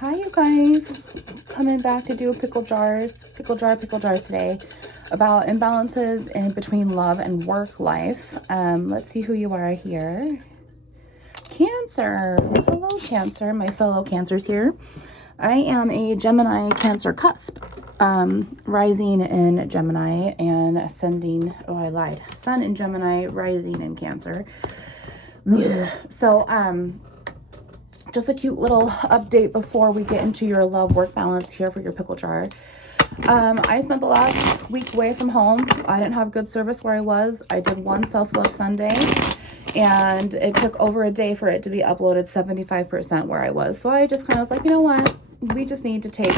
Hi you guys, coming back to do pickle jars today about imbalances in between love and work life. Let's see who you are here. Cancer. Hello Cancer, my fellow Cancers here. I am a Gemini Cancer cusp, rising in Gemini and ascending, sun in Gemini, rising in Cancer. So just a cute little update before we get into your love work balance here for your pickle jar. I spent the last week away from home. I didn't have good service where I was. I did one self-love Sunday and it took over a day for it to be uploaded 75% where I was. So I just kind of was like, you know what? We just need to take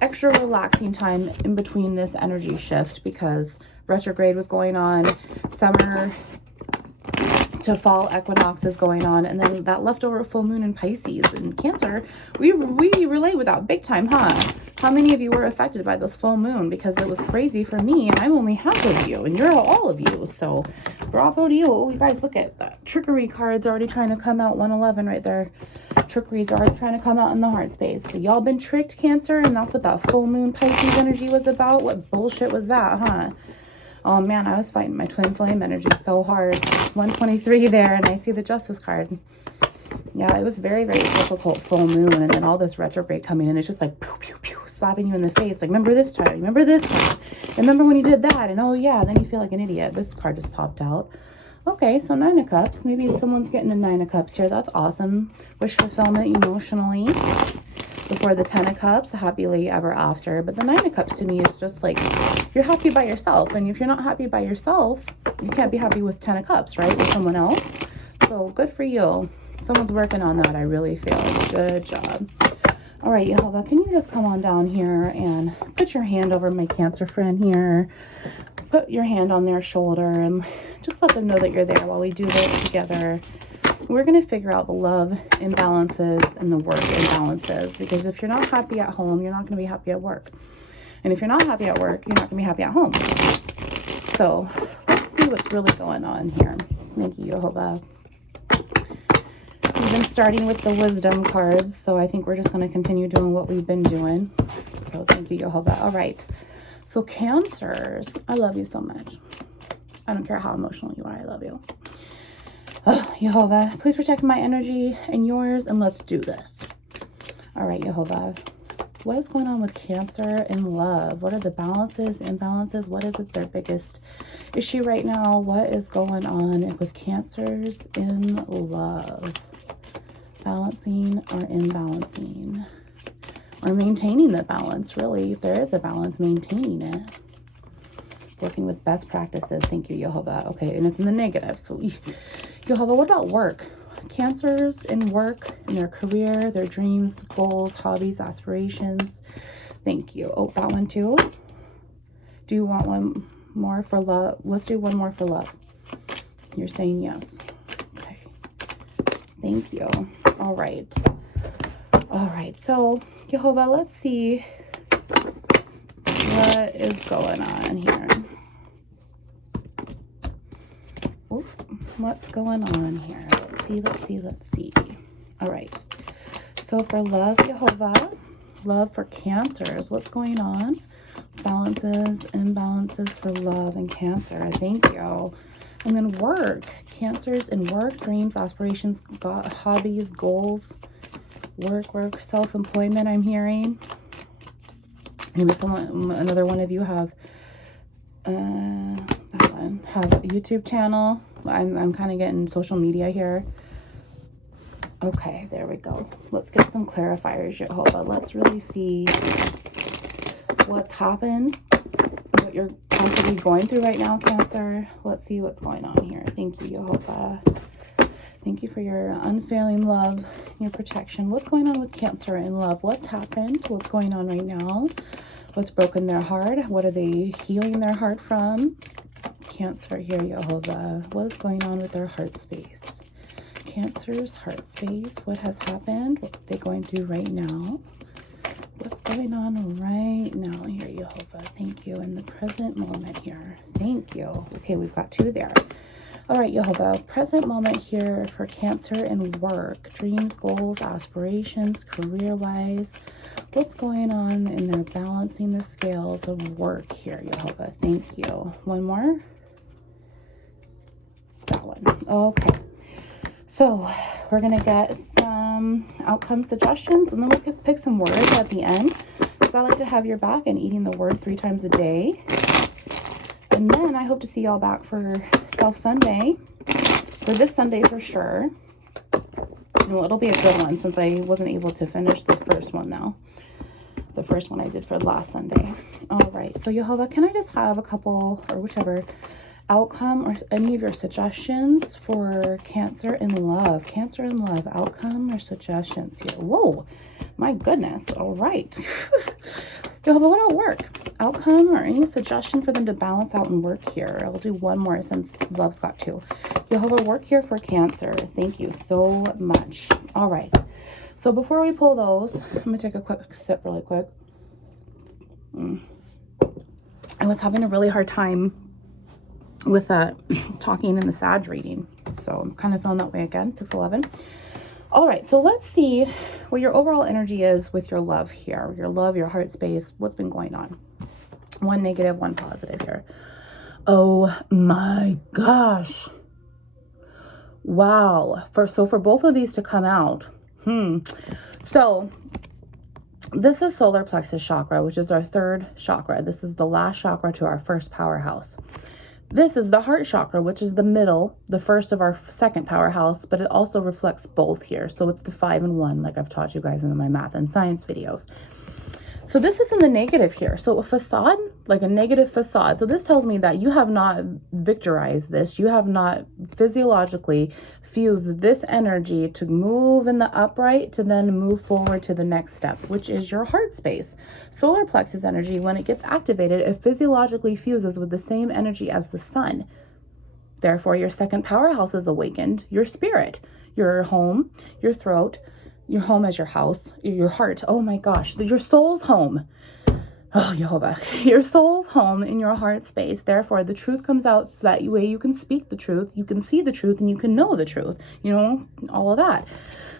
extra relaxing time in between this energy shift because retrograde was going on, summer to fall equinox is going on, and then that leftover full moon in Pisces and Cancer, we relate with that big time, huh? How many of you were affected by this full moon? Because it was crazy for me, and I'm only half of you, and you're all of you, so bravo to you. Oh, you guys, look at that. Trickery card's already trying to come out, 111 right there. Trickery's already trying to come out in the heart space. So y'all been tricked, Cancer, and that's what that full moon Pisces energy was about? What bullshit was that, huh? Oh man, I was fighting my twin flame energy so hard. 123 there, and I see the Justice card. Yeah, it was very, very difficult full moon, and then all this retrograde coming in. It's just like pew, pew, pew, slapping you in the face. Like, remember this time? Remember this time? Remember when you did that? And oh yeah, then you feel like an idiot. This card just popped out. Okay, so 9 of Cups. Maybe someone's getting a 9 of Cups here. That's awesome. Wish fulfillment emotionally. Before the 10 of Cups, happily ever after. But the 9 of Cups to me is just like, you're happy by yourself. And if you're not happy by yourself, you can't be happy with 10 of Cups, right? With someone else. So good for you. Someone's working on that, I really feel. Good job. All right, Yehovah, can you just come on down here and put your hand over my Cancer friend here? Put your hand on their shoulder and just let them know that you're there while we do this together. We're going to figure out the love imbalances and the work imbalances, because if you're not happy at home, you're not going to be happy at work. And if you're not happy at work, you're not going to be happy at home. So let's see what's really going on here. Thank you, Yehovah. We've been starting with the wisdom cards, so I think we're just going to continue doing what we've been doing. So thank you, Yehovah. All right. So Cancers, I love you so much. I don't care how emotional you are. I love you. Oh, Yehovah, please protect my energy and yours, and let's do this. All right, Yehovah, what is going on with Cancer in love? What are the balances, imbalances? What is it, their biggest issue right now? What is going on with Cancers in love? Balancing or imbalancing? Or maintaining the balance, really. If there is a balance, maintaining it. Working with best practices. Thank you, Yehovah. Okay, and it's in the negative. So, Yehovah, what about work? Cancers in work, in their career, their dreams, goals, hobbies, aspirations. Thank you. Oh, that one too? Do you want one more for love? Let's do one more for love. You're saying yes. Okay. Thank you. All right. All right. So, Yehovah, let's see what is going on here. Ooh, what's going on here? Let's see. All right. So for love, Yehovah, love for Cancers, what's going on? Balances, imbalances for love and Cancer. Thank you. And then work, Cancers in work, dreams, aspirations, hobbies, goals, work, self-employment, I'm hearing. Maybe another one of you have have a YouTube channel. I'm kind of getting social media here. Okay, there we go. Let's get some clarifiers, Yehovah. Let's really see what's happened, what you're possibly going through right now, Cancer. Let's see what's going on here. Thank you, Yehovah. Thank you for your unfailing love, your protection. What's going on with Cancer in love? What's happened? What's going on right now? What's broken their heart? What are they healing their heart from? Cancer here, Yehovah. What is going on with their heart space? Cancer's heart space. What has happened? What are they going through right now? What's going on right now here, Yehovah? Thank you. In the present moment here. Thank you. Okay, we've got 2 there. All right, Jehovah, present moment here for Cancer and work, dreams, goals, aspirations, career-wise. What's going on in their balancing the scales of work here, Jehovah? Thank you. One more. That one. Okay. So we're going to get some outcome suggestions, and then we'll pick some words at the end, because I like to have your back and eating the word 3 times a day. And then I hope to see y'all back for Self Sunday, for this Sunday for sure. Well, it'll be a good one since I wasn't able to finish the first one now. The first one I did for last Sunday. All right. So Jehovah, can I just have a couple, or whichever, outcome or any of your suggestions for Cancer in love? Cancer in love, outcome or suggestions here? Whoa, my goodness. All right. Jehovah, what about work? Outcome or any suggestion for them to balance out and work here? I'll do one more since love's got 2. Jehovah, work here for Cancer. Thank you so much. All right. So before we pull those, I'm going to take a quick sip really quick. I was having a really hard time with talking in the Sag reading. So I'm kind of feeling that way again, 611. All right, so let's see what your overall energy is with your love here. Your love, your heart space, what's been going on. 1 negative, 1 positive here. Oh my gosh. Wow. So for both of these to come out, so this is solar plexus chakra, which is our 3rd chakra. This is the last chakra to our 1st powerhouse. This is the heart chakra, which is the middle, the first of our 2nd powerhouse, but it also reflects both here. So it's the 5 and 1, like I've taught you guys in my math and science videos. So this is in the negative here. So a facade, like a negative facade. So this tells me that you have not victorized this. You have not physiologically fused this energy to move in the upright to then move forward to the next step, which is your heart space. Solar plexus energy, when it gets activated, it physiologically fuses with the same energy as the sun. Therefore, your 2nd powerhouse is awakened. Your spirit, your home, your throat, your home as your house, your heart. Oh my gosh, your soul's home. Oh, Jehovah, your soul's home in your heart space. Therefore, the truth comes out so that way you can speak the truth, you can see the truth, and you can know the truth, you know, all of that.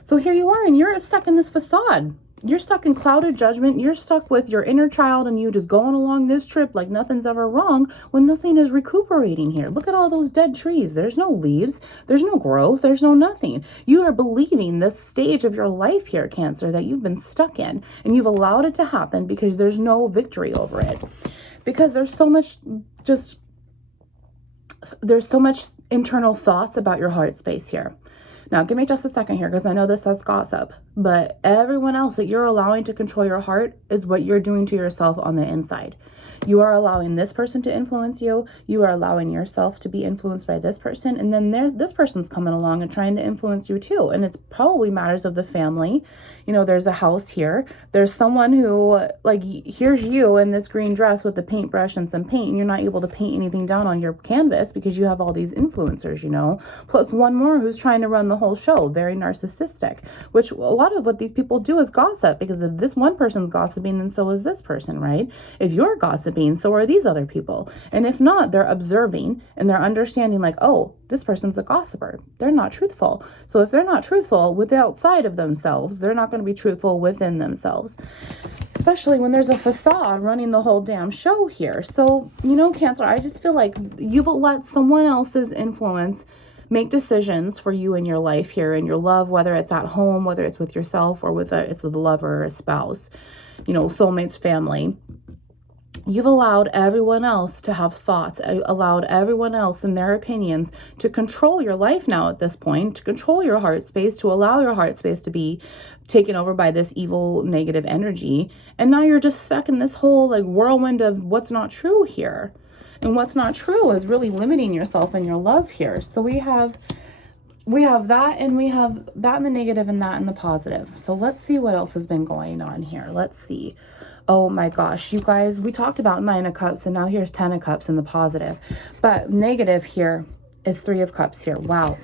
So here you are, and you're stuck in this facade. You're stuck in clouded judgment. You're stuck with your inner child and you just going along this trip like nothing's ever wrong when nothing is recuperating here. Look at all those dead trees. There's no leaves. There's no growth. There's no nothing. You are believing this stage of your life here, Cancer, that you've been stuck in, and you've allowed it to happen because there's no victory over it. Because there's so much internal thoughts about your heart space here. Now, give me just a second here because I know this says gossip, but everyone else that you're allowing to control your heart is what you're doing to yourself on the inside. You are allowing this person to influence you. You are allowing yourself to be influenced by this person. And then this person's coming along and trying to influence you too. And it's probably matters of the family. You know, there's a house here. There's someone who, like, here's you in this green dress with the paintbrush and some paint, and you're not able to paint anything down on your canvas because you have all these influencers, you know, plus one more who's trying to run the whole show, very narcissistic, which a lot of what these people do is gossip, because if this one person's gossiping, then so is this person, right? If you're gossiping, so are these other people. And if not, they're observing and they're understanding like, oh, this person's a gossiper. They're not truthful. So if they're not truthful with the outside of themselves, they're not going to be truthful within themselves, especially when there's a facade running the whole damn show here. So, you know, Cancer, I just feel like you've let someone else's influence make decisions for you in your life here, in your love, whether it's at home, whether it's with yourself, or it's with a lover or a spouse, you know, soulmates, family. You've allowed everyone else to have thoughts, allowed everyone else and their opinions to control your life now at this point, to control your heart space, to allow your heart space to be taken over by this evil, negative energy. And now you're just stuck in this whole like whirlwind of what's not true here. And what's not true is really limiting yourself and your love here. So we have that, and we have that in the negative and that in the positive. So let's see what else has been going on here. Let's see. Oh my gosh, you guys, we talked about 9 of Cups, and now here's 10 of Cups in the positive. But negative here is 3 of Cups here. Wow.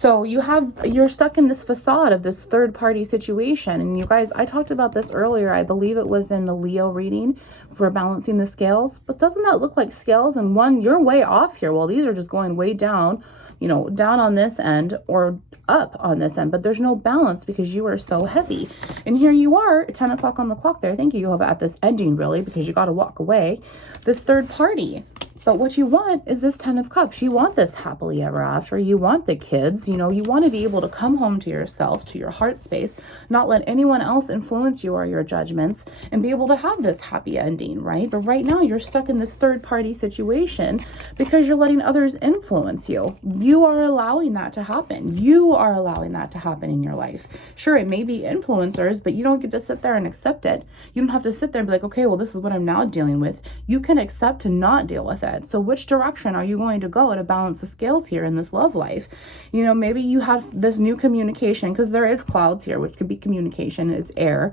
So you're stuck in this facade of this third party situation. And you guys, I talked about this earlier. I believe it was in the Leo reading for balancing the scales. But doesn't that look like scales? And one, you're way off here. Well, these are just going way down. you know, down on this end or up on this end, but there's no balance because you are so heavy. And here you are at 10 o'clock on the clock there. Thank you, Jehovah, at this ending, really, because you got to walk away. This third party. But what you want is this 10 of Cups. You want this happily ever after. You want the kids, you know, you want to be able to come home to yourself, to your heart space, not let anyone else influence you or your judgments, and be able to have this happy ending, right? But right now you're stuck in this third party situation because you're letting others influence you. You are allowing that to happen. You are allowing that to happen in your life. Sure, it may be influencers, but you don't get to sit there and accept it. You don't have to sit there and be like, okay, well, this is what I'm now dealing with. You can accept to not deal with it. So which direction are you going to go to balance the scales here in this love life? You know, maybe you have this new communication, because there is clouds here, which could be communication, it's air,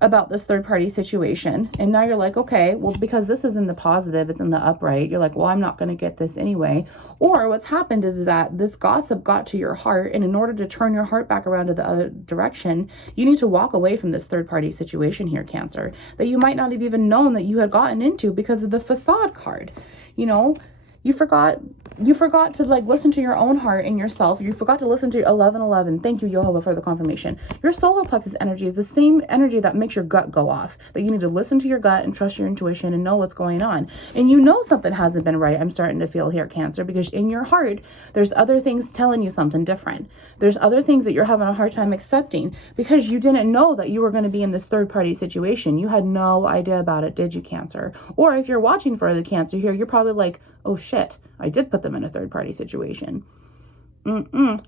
about this third party situation. And now you're like, okay, well, because this is in the positive, it's in the upright, you're like, well, I'm not going to get this anyway. Or what's happened is that this gossip got to your heart, and in order to turn your heart back around to the other direction, you need to walk away from this third party situation here, Cancer, that you might not have even known that you had gotten into because of the facade card. You know, you forgot to like listen to your own heart and yourself. You forgot to listen to 1111. Thank you, Jehovah, for the confirmation. Your solar plexus energy is the same energy that makes your gut go off. That you need to listen to your gut and trust your intuition and know what's going on. And you know something hasn't been right. I'm starting to feel here, Cancer, because in your heart, there's other things telling you something different. There's other things that you're having a hard time accepting because you didn't know that you were going to be in this third party situation. You had no idea about it, did you, Cancer? Or if you're watching for the Cancer here, you're probably like, oh shit, I did put them in a third party situation.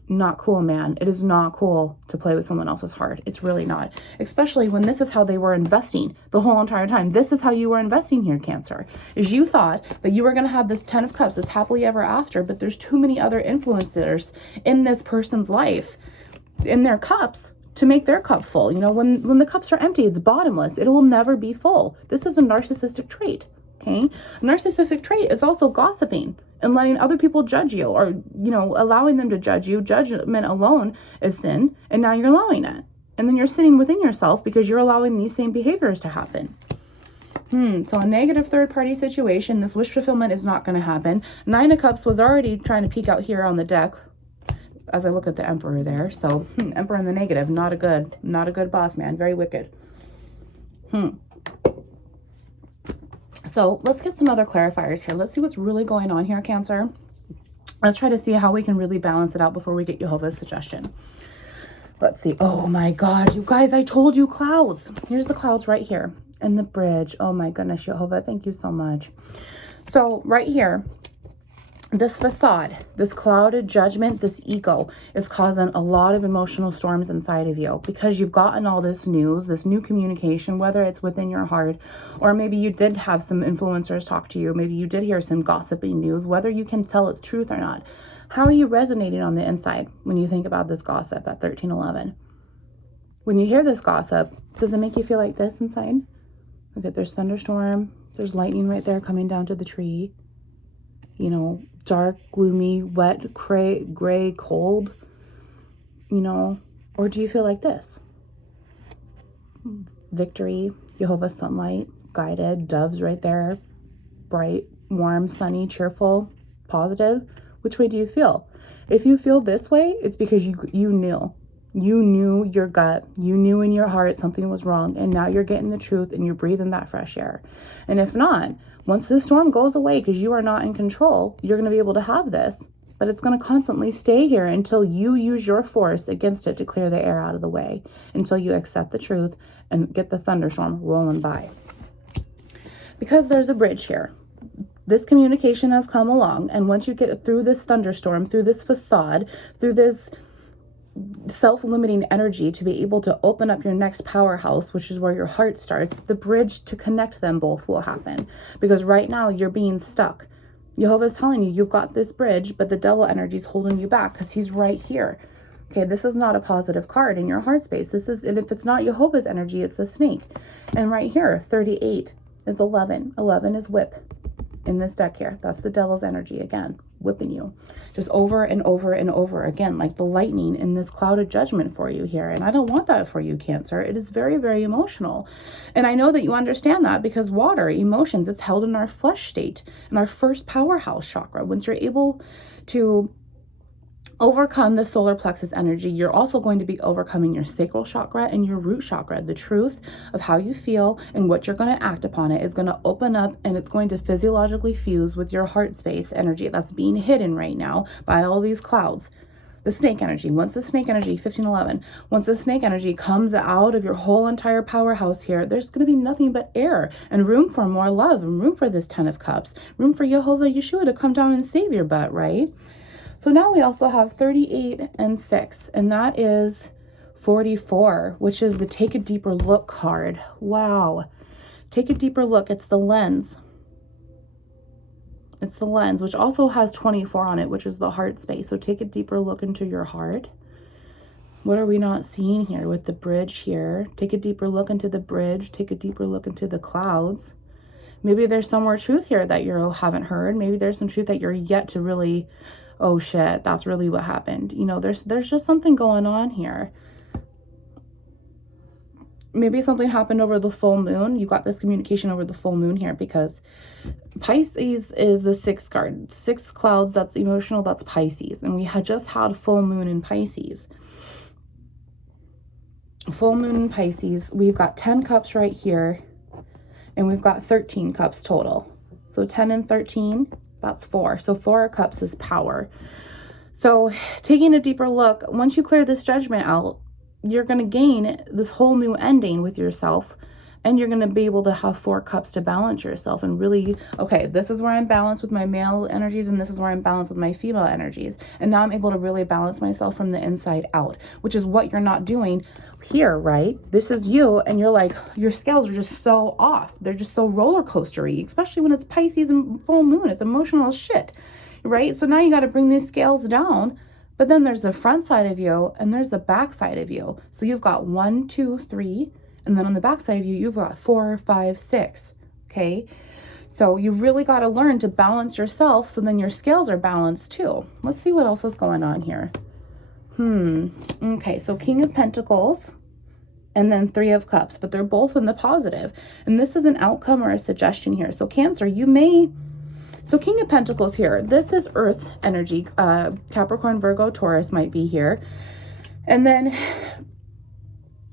Not cool, man. It is not cool to play with someone else's heart. It's really not. Especially when this is how they were investing the whole entire time. This is how you were investing here, Cancer. Is you thought that you were going to have this 10 of Cups, this happily ever after, but there's too many other influencers in this person's life, in their cups, to make their cup full. You know, when the cups are empty, it's bottomless. It will never be full. This is a narcissistic trait. Okay. A narcissistic trait is also gossiping and letting other people judge you, or, you know, allowing them to judge you. Judgment alone is sin. And now you're allowing it. And then you're sitting within yourself because you're allowing these same behaviors to happen. So a negative third party situation, this wish fulfillment is not going to happen. 9 of Cups was already trying to peek out here on the deck as I look at the Emperor there. So Emperor in the negative, not a good boss, man. Very wicked. So let's get some other clarifiers here. Let's see what's really going on here, Cancer. Let's try to see how we can really balance it out before we get Jehovah's suggestion. Let's see. Oh my God, you guys, I told you clouds. Here's the clouds right here and the bridge. Oh my goodness, Jehovah, thank you so much. So right here, this facade, this clouded judgment, this ego is causing a lot of emotional storms inside of you because you've gotten all this news, this new communication, whether it's within your heart, or maybe you did have some influencers talk to you. Maybe you did hear some gossiping news, whether you can tell it's truth or not. How are you resonating on the inside when you think about this gossip at 1311? When you hear this gossip, does it make you feel like this inside? Okay, there's thunderstorm, there's lightning right there coming down to the tree. You know, dark, gloomy, wet, gray, cold, you know, or do you feel like this? Victory, Jehovah's sunlight, guided, doves right there, bright, warm, sunny, cheerful, positive. Which way do you feel? If you feel this way, it's because you knew your gut, you knew in your heart something was wrong, and now you're getting the truth and you're breathing that fresh air. And if not, once the storm goes away because you are not in control, you're going to be able to have this, but it's going to constantly stay here until you use your force against it to clear the air out of the way, until you accept the truth and get the thunderstorm rolling by. Because there's a bridge here. This communication has come along, and once you get through this thunderstorm, through this facade, through this self-limiting energy to be able to open up your next powerhouse, which is where your heart starts, the bridge to connect them both will happen. Because right now you're being stuck. Jehovah's telling you, you've got this bridge, but the devil energy is holding you back because he's right here. Okay, this is not a positive card in your heart space. And if it's not Jehovah's energy, it's the snake. And right here, 38 is 11. 11 is whip in this deck here. That's the devil's energy again, whipping you just over and over and over again, like the lightning in this cloud of judgment for you here. And I don't want that for you, Cancer. It is very, very emotional. And I know that you understand that because water, emotions, it's held in our flesh state, in our first powerhouse chakra. Once you're able to overcome the solar plexus energy, you're also going to be overcoming your sacral chakra and your root chakra. The truth of how you feel and what you're going to act upon it is going to open up, and it's going to physiologically fuse with your heart space energy that's being hidden right now by all these clouds. The snake energy, once the snake energy, 1511, once the snake energy comes out of your whole entire powerhouse here, there's going to be nothing but air and room for more love and room for this 10 of cups, room for Jehovah Yeshua to come down and save your butt, right? So now we also have 38 and 6, and that is 44, which is the take a deeper look card. Wow. Take a deeper look. It's the lens. It's the lens, which also has 24 on it, which is the heart space. So take a deeper look into your heart. What are we not seeing here with the bridge here? Take a deeper look into the bridge. Take a deeper look into the clouds. Maybe there's some more truth here that you haven't heard. Maybe there's some truth that you're yet to really, oh shit, that's really what happened. You know, there's just something going on here. Maybe something happened over the full moon. You got this communication over the full moon here, because Pisces is the 6th card. 6 clouds, that's emotional, that's Pisces. And we had just had full moon in Pisces. Full moon in Pisces. We've got 10 cups right here. And we've got 13 cups total. So 10 and 13, that's 4. So 4 cups is power. So taking a deeper look, once you clear this judgment out, you're going to gain this whole new ending with yourself. And you're going to be able to have 4 cups to balance yourself and really, okay, this is where I'm balanced with my male energies, and this is where I'm balanced with my female energies. And now I'm able to really balance myself from the inside out, which is what you're not doing here, right? This is you, and you're like, your scales are just so off. They're just so roller coastery, especially when it's Pisces and full moon. It's emotional as shit, right? So now you got to bring these scales down. But then there's the front side of you and there's the back side of you. So you've got 1, 2, 3. And then on the back side of you, you've got 4, 5, 6. Okay. So you really got to learn to balance yourself. So then your scales are balanced too. Let's see what else is going on here. Okay. So King of Pentacles and then 3 of Cups, but they're both in the positive. And this is an outcome or a suggestion here. So Cancer, you may, so King of Pentacles here, this is earth energy. Capricorn, Virgo, Taurus might be here. And then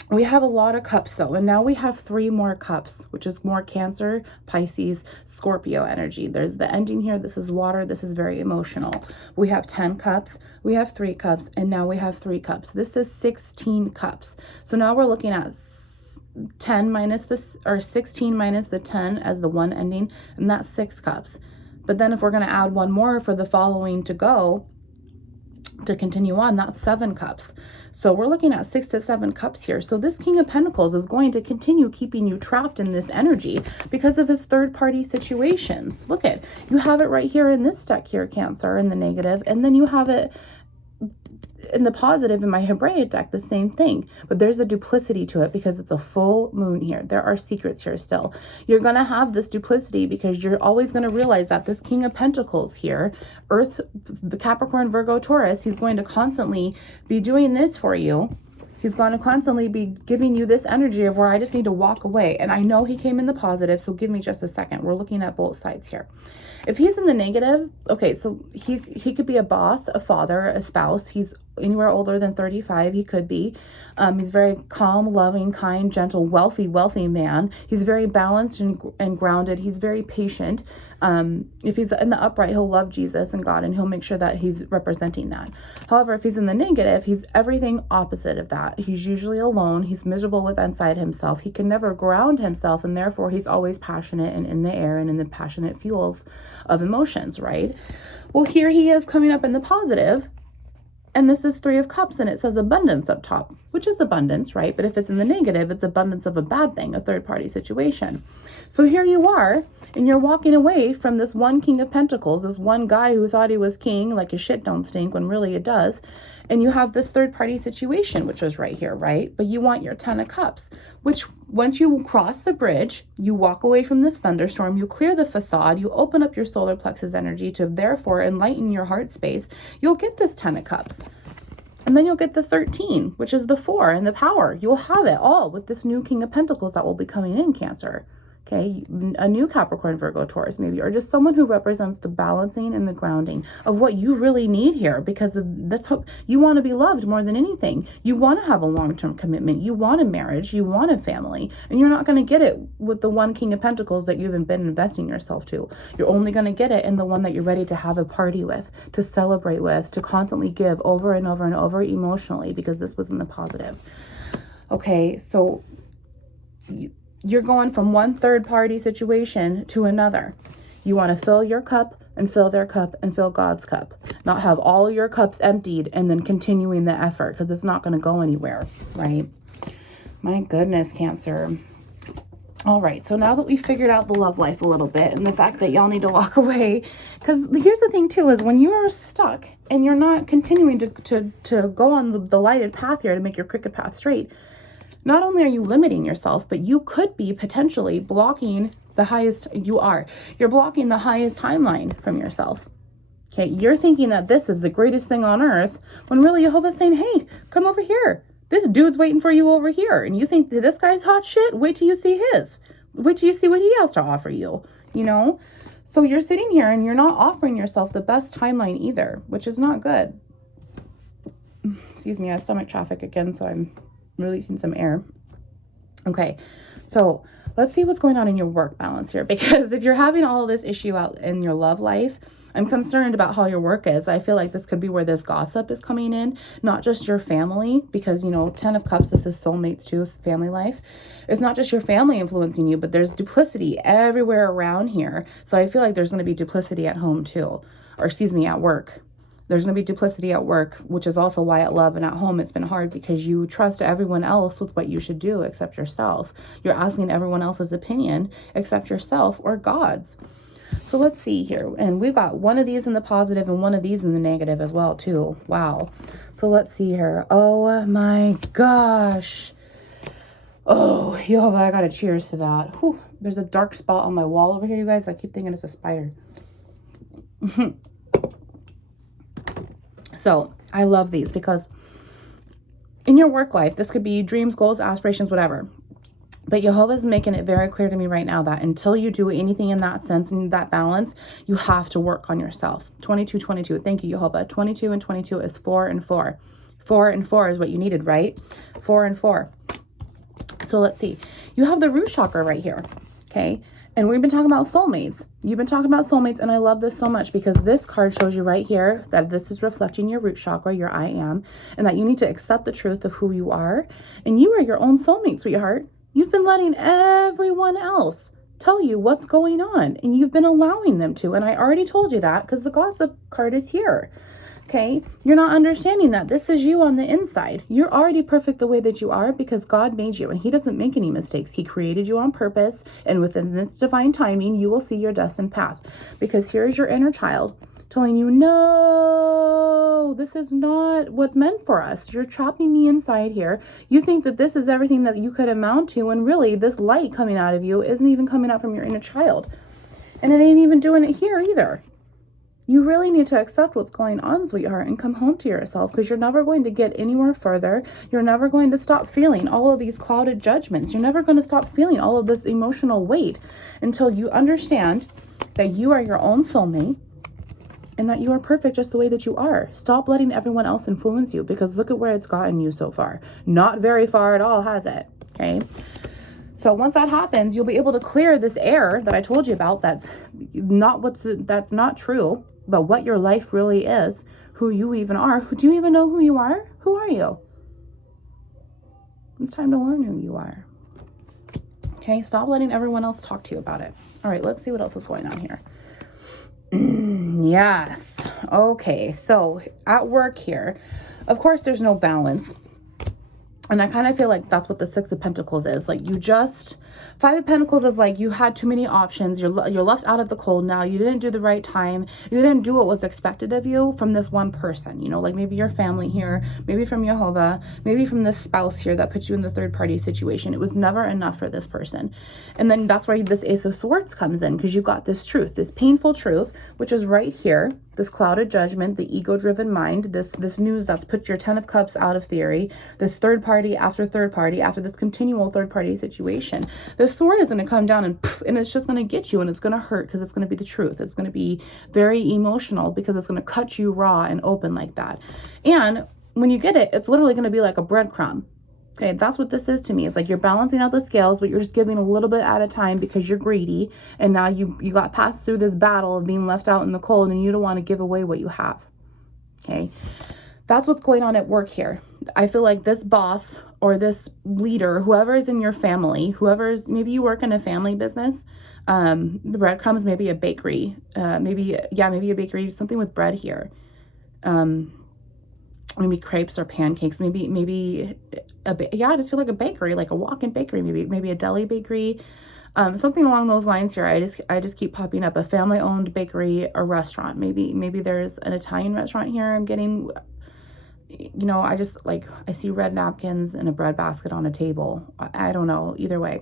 we have a lot of cups though, and now we have 3 more cups, which is more Cancer, Pisces, Scorpio energy. There's the ending here. This is water. This is very emotional. We have 10 cups, we have 3 cups, and now we have 3 cups. This is 16 cups. So now we're looking at 10 minus this, or 16 minus the 10 as the one ending, and that's 6 cups. But then if we're going to add 1 more for the following to go, to continue on, that's 7 cups. So we're looking at 6 to 7 cups here. So this King of Pentacles is going to continue keeping you trapped in this energy because of his third-party situations. Look at, you have it right here in this deck here, Cancer, in the negative, and then you have it in the positive in my Hebraic deck, the same thing. But there's a duplicity to it because it's a full moon here. There are secrets here still. You're going to have this duplicity because you're always going to realize that this King of Pentacles here, Earth, the Capricorn, Virgo, Taurus, he's going to constantly be doing this for you. He's going to constantly be giving you this energy of where I just need to walk away. And I know he came in the positive, so give me just a second. We're looking at both sides here. If he's in the negative, okay, so he could be a boss, a father, a spouse. He's anywhere older than 35, he could be. He's very calm, loving, kind, gentle, wealthy man. He's very balanced and grounded. He's very patient. If he's in the upright, he'll love Jesus and God, and he'll make sure that he's representing that. However, if he's in the negative, he's everything opposite of that. He's usually alone. He's miserable with inside himself. He can never ground himself, and therefore he's always passionate and in the air and in the passionate fuels of emotions, right? Well, here he is coming up in the positive. And this is 3 of Cups, and it says abundance up top, which is abundance, right? But if it's in the negative, it's abundance of a bad thing, a third-party situation. So here you are, and you're walking away from this one King of Pentacles, this one guy who thought he was king, like his shit don't stink, when really it does. And you have this third-party situation, which was right here, right? But you want your 10 of Cups, which once you cross the bridge, you walk away from this thunderstorm, you clear the facade, you open up your solar plexus energy to therefore enlighten your heart space, you'll get this 10 of Cups. And then you'll get the 13, which is the 4 and the power. You'll have it all with this new King of Pentacles that will be coming in, Cancer. Okay, a new Capricorn, Virgo, Taurus maybe, or just someone who represents the balancing and the grounding of what you really need here, because that's how you want to be loved more than anything. You want to have a long-term commitment. You want a marriage. You want a family, and you're not going to get it with the one King of Pentacles that you've been investing yourself to. You're only going to get it in the one that you're ready to have a party with, to celebrate with, to constantly give over and over and over emotionally, because this was in the positive. Okay, so you're going from one third party situation to another. You want to fill your cup and fill their cup and fill God's cup. Not have all your cups emptied and then continuing the effort, because it's not going to go anywhere, right? My goodness, Cancer. All right, so now that we figured out the love life a little bit and the fact that y'all need to walk away, because here's the thing too, is when you are stuck and you're not continuing to go on the lighted path here to make your crooked path straight, not only are you limiting yourself, but you could be potentially blocking the highest, you're blocking the highest timeline from yourself. Okay, you're thinking that this is the greatest thing on earth, when really Jehovah's saying, hey, come over here. This dude's waiting for you over here. And you think that this guy's hot shit? Wait till you see his. Wait till you see what he has to offer you, you know? So you're sitting here and you're not offering yourself the best timeline either, which is not good. Excuse me, I have stomach traffic again, so I'm releasing some air. Okay, so let's see what's going on in your work balance here, because if you're having all this issue out in your love life, I'm concerned about how your work is. I feel like this could be where this gossip is coming in, not just your family, because, you know, 10 of Cups, this is soulmates too, it's family life. It's not just your family influencing you, but there's duplicity everywhere around here. So I feel like there's going to be duplicity at home too, or excuse me, at work. There's going to be duplicity at work, which is also why at love and at home it's been hard, because you trust everyone else with what you should do except yourself. You're asking everyone else's opinion except yourself or God's. So let's see here. And we've got one of these in the positive and one of these in the negative as well too. Wow. So let's see here. Oh my gosh. Oh, yo, I gotta cheers to that. Whew. There's a dark spot on my wall over here, you guys. I keep thinking it's a spider. So I love these, because in your work life, this could be dreams, goals, aspirations, whatever. But Jehovah's making it very clear to me right now that until you do anything in that sense and that balance, you have to work on yourself. 22, 22. Thank you, Jehovah. 22 and 22 is 4 and 4. 4 and 4 is what you needed, right? 4 and 4. So let's see. You have the root chakra right here. Okay. And we've been talking about soulmates. You've been talking about soulmates, and I love this so much, because this card shows you right here that this is reflecting your root chakra, your I am, and that you need to accept the truth of who you are. And you are your own soulmate, sweetheart. You've been letting everyone else tell you what's going on, and you've been allowing them to. And I already told you that, because the gossip card is here. Okay, you're not understanding that this is you on the inside. You're already perfect the way that you are, because God made you and he doesn't make any mistakes. He created you on purpose, and within its divine timing, you will see your destined path, because here's your inner child telling you, no, this is not what's meant for us. You're trapping me inside here. You think that this is everything that you could amount to, and really this light coming out of you isn't even coming out from your inner child, and it ain't even doing it here either. You really need to accept what's going on, sweetheart, and come home to yourself, because you're never going to get anywhere further. You're never going to stop feeling all of these clouded judgments. You're never going to stop feeling all of this emotional weight until you understand that you are your own soulmate and that you are perfect just the way that you are. Stop letting everyone else influence you, because look at where it's gotten you so far. Not very far at all, has it? Okay. So once that happens, you'll be able to clear this air that I told you about. That's not true. But what your life really is, who you even are. Do you even know who you are? Who are you? It's time to learn who you are. Okay, stop letting everyone else talk to you about it. All right, let's see what else is going on here. Yes. Okay, so at work here, of course, there's no balance. And I kind of feel like that's what the Six of Pentacles is. Like you just, Five of Pentacles is like you had too many options. You're left out of the cold now. You didn't do the right time. You didn't do what was expected of you from this one person. You know, like maybe your family here, maybe from Jehovah, maybe from this spouse here that puts you in the third party situation. It was never enough for this person. And then that's where this Ace of Swords comes in, because you've got this truth, this painful truth, which is right here. this clouded judgment, the ego-driven mind, this news that's put your 10 of Cups out of theory, this third party after this continual third party situation. The sword is going to come down and it's just going to get you, and it's going to hurt because it's going to be the truth. It's going to be very emotional because it's going to cut you raw and open like that. And when you get it, it's literally going to be like a breadcrumb. Okay, that's what this is to me. It's like you're balancing out the scales, but you're just giving a little bit at a time because you're greedy. And now you got passed through this battle of being left out in the cold, and you don't want to give away what you have. Okay, that's what's going on at work here. I feel like this boss or this leader, whoever is in your family, maybe you work in a family business, the breadcrumbs, maybe a bakery, maybe a bakery, something with bread here. Maybe crepes or pancakes, maybe I just feel like a bakery, like a walk-in bakery, maybe a deli bakery, something along those lines here. I just keep popping up a family-owned bakery or restaurant. Maybe there's an Italian restaurant here. I'm getting, I see red napkins and a bread basket on a table. I don't know, either way.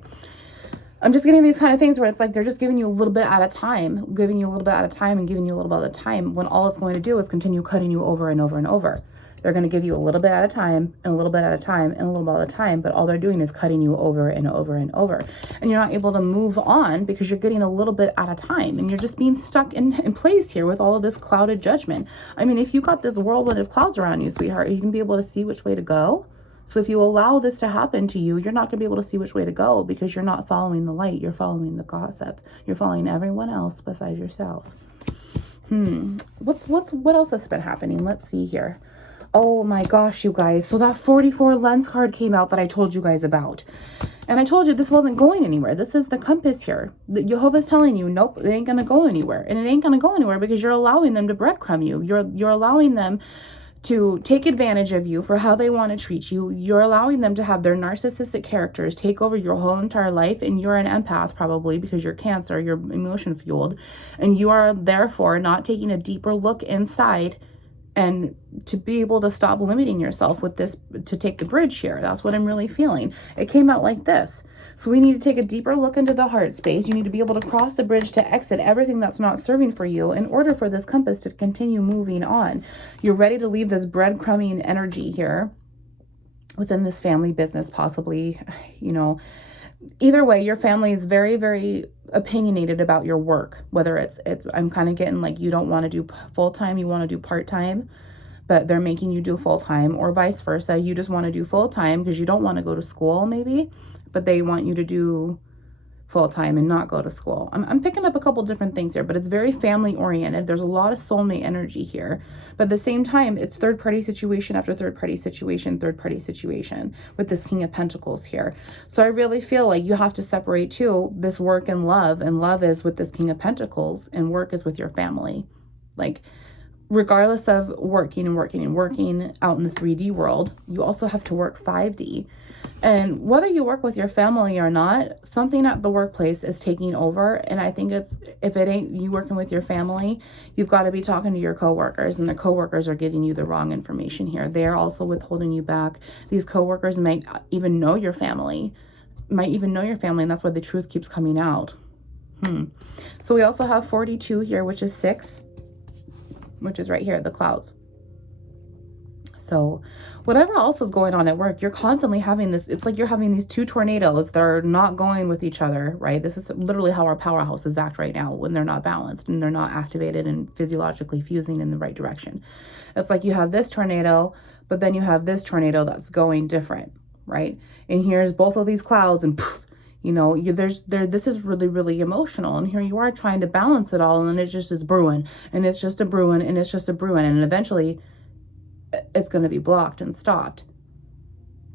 I'm just getting these kind of things where it's like they're just giving you a little bit at a time, and giving you a little bit at a time, when all it's going to do is continue cutting you over and over and over. They're going to give you a little bit at a time, and a little bit at a time, and a little bit at a time, but all they're doing is cutting you over and over and over. And you're not able to move on because you're getting a little bit at a time, and you're just being stuck in place here with all of this clouded judgment. I mean, if you got this whirlwind of clouds around you, sweetheart, you can be able to see which way to go. So if you allow this to happen to you, you're not going to be able to see which way to go because you're not following the light. You're following the gossip. You're following everyone else besides yourself. What else has been happening? Let's see here. Oh my gosh, you guys. So that 44 lens card came out that I told you guys about. And I told you this wasn't going anywhere. This is the compass here. Jehovah's telling you, nope, it ain't going to go anywhere. And it ain't going to go anywhere because you're allowing them to breadcrumb you. You're allowing them to take advantage of you for how they want to treat you. You're allowing them to have their narcissistic characters take over your whole entire life. And you're an empath probably because you're Cancer, you're emotion fueled. And you are therefore not taking a deeper look inside and to be able to stop limiting yourself with this, to take the bridge here. That's what I'm really feeling. It came out like this. So we need to take a deeper look into the heart space. You need to be able to cross the bridge to exit everything that's not serving for you in order for this compass to continue moving on. You're ready to leave this breadcrumbing energy here within this family business, possibly, either way, your family is very, very opinionated about your work. Whether it's I'm kind of getting like you don't want to do full-time, you want to do part-time, but they're making you do full-time, or vice versa. You just want to do full-time because you don't want to go to school maybe, but they want you to do full-time and not go to school. I'm picking up a couple different things here, but it's very family oriented. There's a lot of soulmate energy here, but at the same time, it's third party situation after third party situation with this King of Pentacles here. So I really feel like you have to separate too, this work and love is with this King of Pentacles, and work is with your family. Like, regardless of working out in the 3D world, you also have to work 5D. And whether you work with your family or not, something at the workplace is taking over. And I think if it ain't you working with your family, you've got to be talking to your coworkers, and the coworkers are giving you the wrong information here. They're also withholding you back. These coworkers might even know your family, and that's why the truth keeps coming out. So we also have 42 here, which is 6, which is right here, the clouds. So whatever else is going on at work, you're constantly having this, it's like you're having these two tornadoes that are not going with each other, right? This is literally how our powerhouses act right now when they're not balanced and they're not activated and physiologically fusing in the right direction. It's like you have this tornado, but then you have this tornado that's going different, right? And here's both of these clouds, and poof, this is really, really emotional. And here you are trying to balance it all, and it just is brewing, and it's just a brewing, and it's just a brewing, and eventually it's going to be blocked and stopped.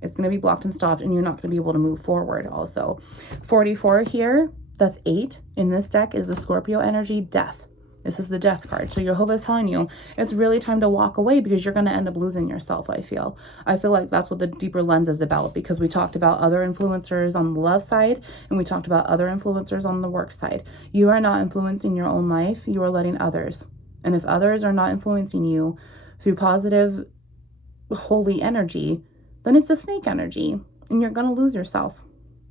And you're not going to be able to move forward also. 44 here, that's 8 in this deck, is the Scorpio energy, death. This is the death card. So Jehovah's telling you it's really time to walk away because you're going to end up losing yourself, I feel like that's what the deeper lens is about, because we talked about other influencers on the love side, and we talked about other influencers on the work side. You are not influencing your own life. You are letting others. And if others are not influencing you through positive, holy energy, then it's a snake energy, and you're going to lose yourself.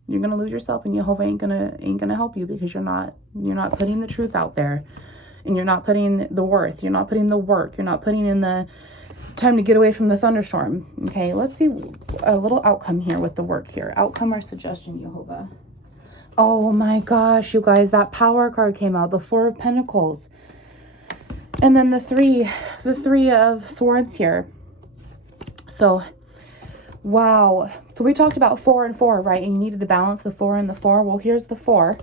You're going to lose yourself, and Jehovah ain't gonna help you because you're not putting the truth out there. And you're not putting the worth. You're not putting the work. You're not putting in the time to get away from the thunderstorm. Okay, let's see a little outcome here with the work here. Outcome or suggestion, Jehovah. Oh my gosh, you guys, that power card came out. The Four of Pentacles. And then the three of Swords here. So, wow. So we talked about 4 and 4, right? And you needed to balance the 4 and the 4. Well, here's the 4.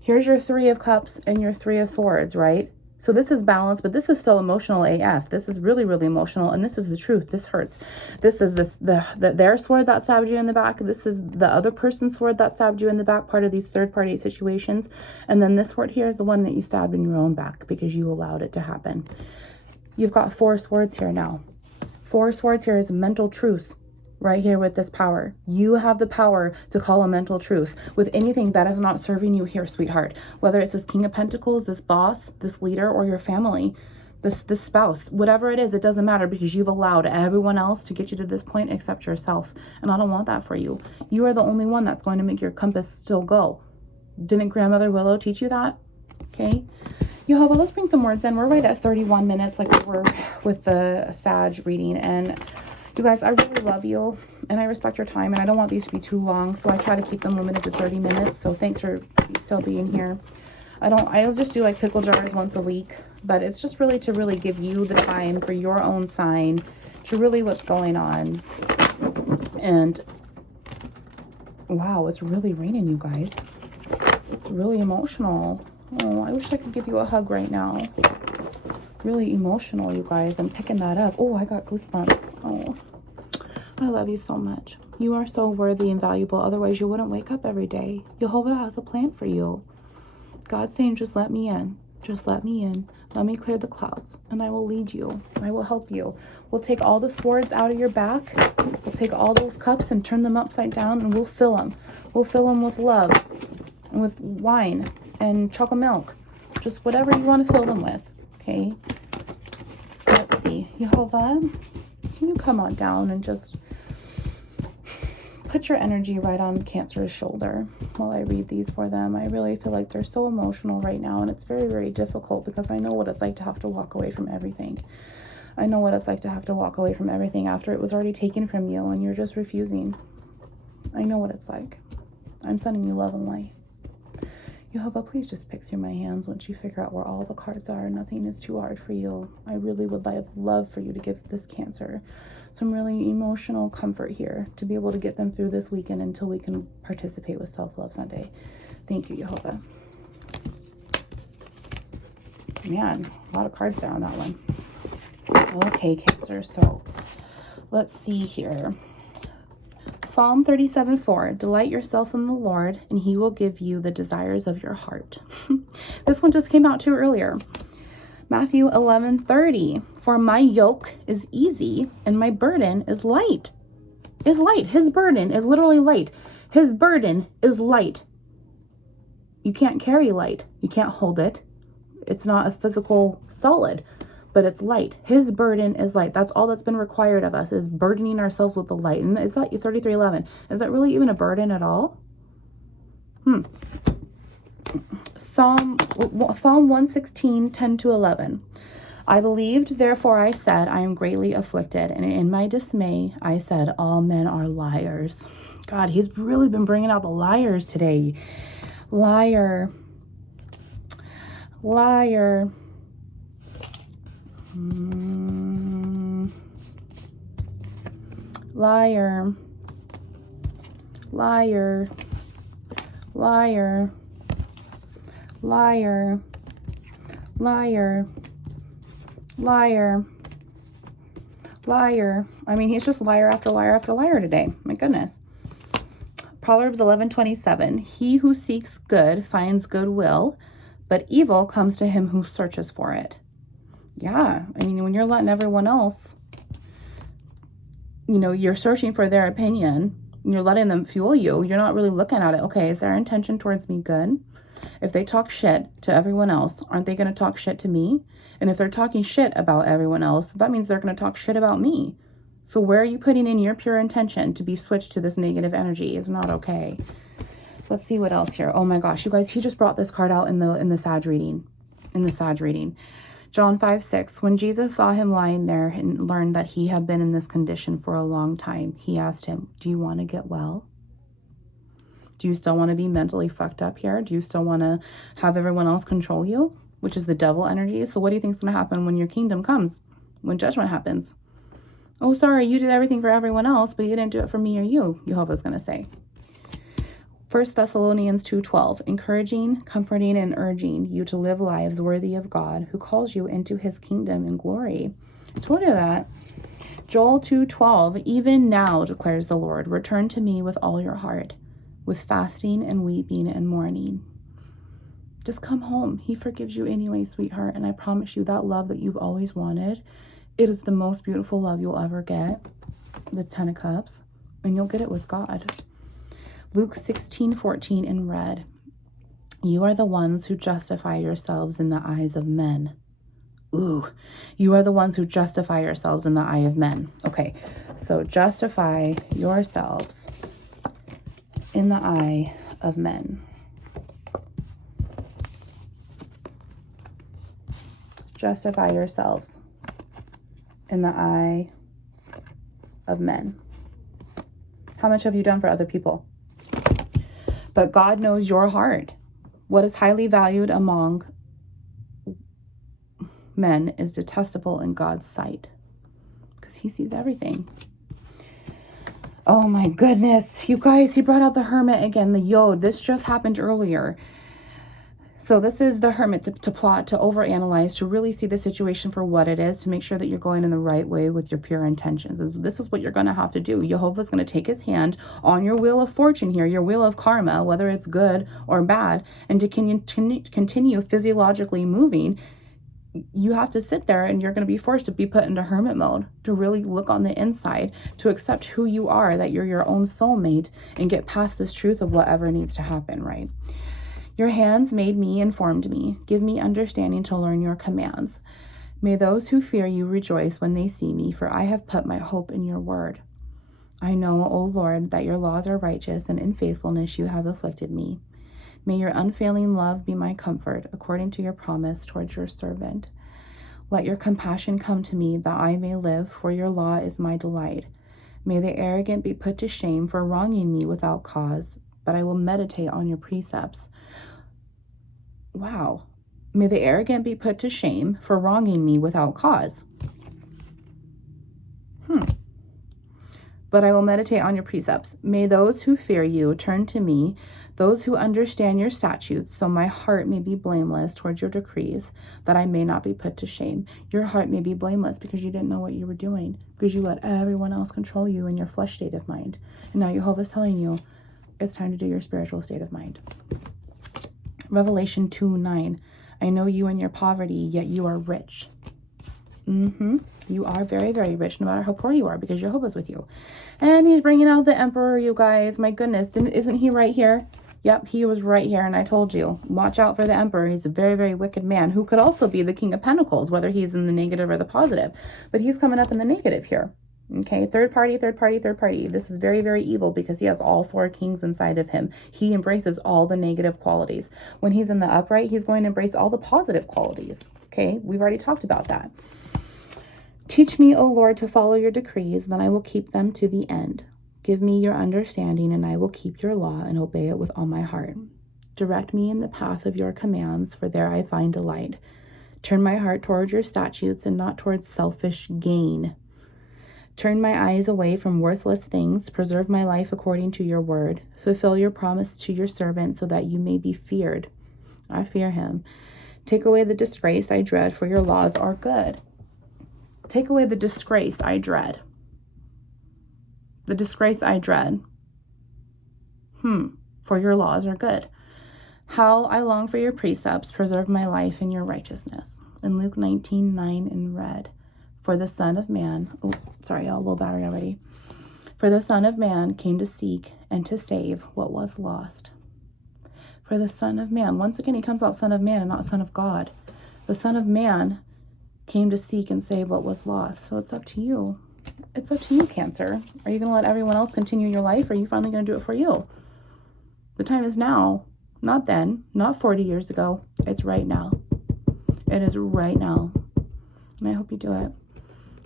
Here's your 3 of Cups and your 3 of Swords, right? So this is balanced, but this is still emotional AF. This is really, really emotional. And this is the truth. This hurts. This is their sword that stabbed you in the back. This is the other person's sword that stabbed you in the back, part of these third-party situations. And then this sword here is the one that you stabbed in your own back because you allowed it to happen. You've got 4 swords here now. 4 swords here is a mental truce. Right here with this power. You have the power to call a mental truce with anything that is not serving you here, sweetheart. Whether it's this King of Pentacles, this boss, this leader, or your family, this spouse, whatever it is, it doesn't matter because you've allowed everyone else to get you to this point except yourself. And I don't want that for you. You are the only one that's going to make your compass still go. Didn't Grandmother Willow teach you that? Okay. Jehovah, let's bring some words in. We're right at 31 minutes like we were with the Sag reading. And you guys, I really love you and I respect your time and I don't want these to be too long. So I try to keep them limited to 30 minutes. So thanks for still being here. I'll just do like pickle jars once a week, but it's just really to really give you the time for your own sign to really what's going on. And wow, it's really raining, you guys. It's really emotional. Oh, I wish I could give you a hug right now. Really emotional, you guys. I'm picking that up. Oh, I got goosebumps. Oh, I love you so much. You are so worthy and valuable. Otherwise, you wouldn't wake up every day. Jehovah has a plan for you. God's saying, just let me in. Just let me in. Let me clear the clouds and I will lead you. I will help you. We'll take all the swords out of your back. We'll take all those cups and turn them upside down and we'll fill them. We'll fill them with love and with wine and chocolate milk. Just whatever you want to fill them with. Okay, let's see. Jehovah, can you come on down and just put your energy right on Cancer's shoulder while I read these for them. I really feel like they're so emotional right now and it's very, very difficult because I know what it's like to have to walk away from everything. I know what it's like to have to walk away from everything after it was already taken from you and you're just refusing. I know what it's like. I'm sending you love and light. Jehovah, please just pick through my hands once you figure out where all the cards are. Nothing is too hard for you. I really would love for you to give this Cancer some really emotional comfort here to be able to get them through this weekend until we can participate with Self-Love Sunday. Thank you, Jehovah. Man, a lot of cards there on that one. Okay, Cancer, so let's see here. Psalm 37:4, delight yourself in the Lord, and he will give you the desires of your heart. This one just came out too earlier. Matthew 11:30, for my yoke is easy, and my burden is light. Is light. His burden is literally light. His burden is light. You can't carry light. You can't hold it. It's not a physical solid, but it's light. His burden is light. That's all that's been required of us, is burdening ourselves with the light. And is that 33:11? Is that really even a burden at all? Psalm 116, 10-11. I believed, therefore I said, I am greatly afflicted. And in my dismay, I said, all men are liars. God, he's really been bringing out the liars today. Liar. Liar. Liar. Liar. Liar. Liar. Liar. Liar. Liar. I mean, he's just liar after liar after liar today. My goodness. Proverbs 11:27. He who seeks good finds goodwill, but evil comes to him who searches for it. Yeah, I mean, when you're letting everyone else, you know, you're searching for their opinion, you're letting them fuel you, you're not really looking at it. Okay, is their intention towards me good? If they talk shit to everyone else, aren't they going to talk shit to me? And if they're talking shit about everyone else, that means they're going to talk shit about me. So where are you putting in your pure intention to be switched to this negative energy? Is not okay. Let's see what else here. Oh my gosh, you guys, he just brought this card out in the Sag reading. in the Sag reading. John 5:6, when Jesus saw him lying there and learned that he had been in this condition for a long time, he asked him, do you want to get well? Do you still want to be mentally fucked up here? Do you still want to have everyone else control you? Which is the devil energy. So what do you think is going to happen when your kingdom comes? When judgment happens? Oh, sorry, you did everything for everyone else, but you didn't do it for me or you, Jehovah's going to say. 1 Thessalonians 2:12, encouraging, comforting, and urging you to live lives worthy of God, who calls you into his kingdom and glory. I told you that. Joel 2:12, even now, declares the Lord, return to me with all your heart, with fasting and weeping and mourning. Just come home. He forgives you anyway, sweetheart. And I promise you that love that you've always wanted, it is the most beautiful love you'll ever get. The 10 of Cups. And you'll get it with God. Luke 16:14 in red. You are the ones who justify yourselves in the eyes of men. Ooh, you are the ones who justify yourselves in the eye of men. Okay, so justify yourselves in the eye of men. Justify yourselves in the eye of men. How much have you done for other people? But God knows your heart. What is highly valued among men is detestable in God's sight, because he sees everything. Oh my goodness, you guys, he brought out the Hermit again, the Yod. This just happened earlier. So this is the Hermit to plot, to overanalyze, to really see the situation for what it is, to make sure that you're going in the right way with your pure intentions. And so this is what you're going to have to do. Jehovah's going to take his hand on your wheel of fortune here, your wheel of karma, whether it's good or bad, and to continue physiologically moving, you have to sit there and you're going to be forced to be put into hermit mode, to really look on the inside, to accept who you are, that you're your own soulmate, and get past this truth of whatever needs to happen, right? Your hands made me and formed me. Give me understanding to learn your commands. May those who fear you rejoice when they see me, for I have put my hope in your word. I know, O Lord, that your laws are righteous, and in faithfulness you have afflicted me. May your unfailing love be my comfort, according to your promise towards your servant. Let your compassion come to me, that I may live, for your law is my delight. May the arrogant be put to shame for wronging me without cause, but I will meditate on your precepts. Wow. May the arrogant be put to shame for wronging me without cause. But I will meditate on your precepts. May those who fear you turn to me, those who understand your statutes, so my heart may be blameless towards your decrees, that I may not be put to shame. Your heart may be blameless because you didn't know what you were doing, because you let everyone else control you in your flesh state of mind. And now Jehovah's telling you, it's time to do your spiritual state of mind. Revelation 2:9. I know you in your poverty, yet you are rich. You are very, very rich, no matter how poor you are, because Jehovah's with you. And he's bringing out the emperor, you guys. My goodness, isn't he right here? Yep, he was right here, and I told you, watch out for the emperor. He's a very, very wicked man who could also be the king of pentacles, whether he's in the negative or the positive. But he's coming up in the negative here. Okay, third party. This is very, very evil because he has all four kings inside of him. He embraces all the negative qualities. When he's in the upright, he's going to embrace all the positive qualities. Okay, we've already talked about that. Teach me, O Lord, to follow your decrees, then I will keep them to the end. Give me your understanding, and I will keep your law and obey it with all my heart. Direct me in the path of your commands, for there I find delight. Turn my heart toward your statutes and not towards selfish gain. Turn my eyes away from worthless things. Preserve my life according to your word. Fulfill your promise to your servant so that you may be feared. I fear him. Take away the disgrace I dread, for your laws are good. Take away the disgrace I dread. The disgrace I dread. For your laws are good. How I long for your precepts. Preserve my life in your righteousness. In Luke 19:9 in red. For the Son of Man, low battery already. For the Son of Man came to seek and to save what was lost. For the Son of Man, once again, he comes out Son of Man and not Son of God. The Son of Man came to seek and save what was lost. So it's up to you. It's up to you, Cancer. Are you going to let everyone else continue your life, or are you finally going to do it for you? The time is now, not then, not 40 years ago. It's right now. It is right now. And I hope you do it.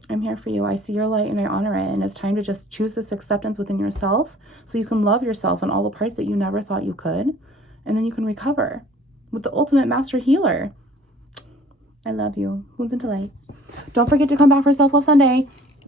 I'm here for you. I see your light and I honor it. And it's time to just choose this acceptance within yourself so you can love yourself and all the parts that you never thought you could. And then you can recover with the ultimate master healer. I love you. Wounds into light. Don't forget to come back for Self-Love Sunday.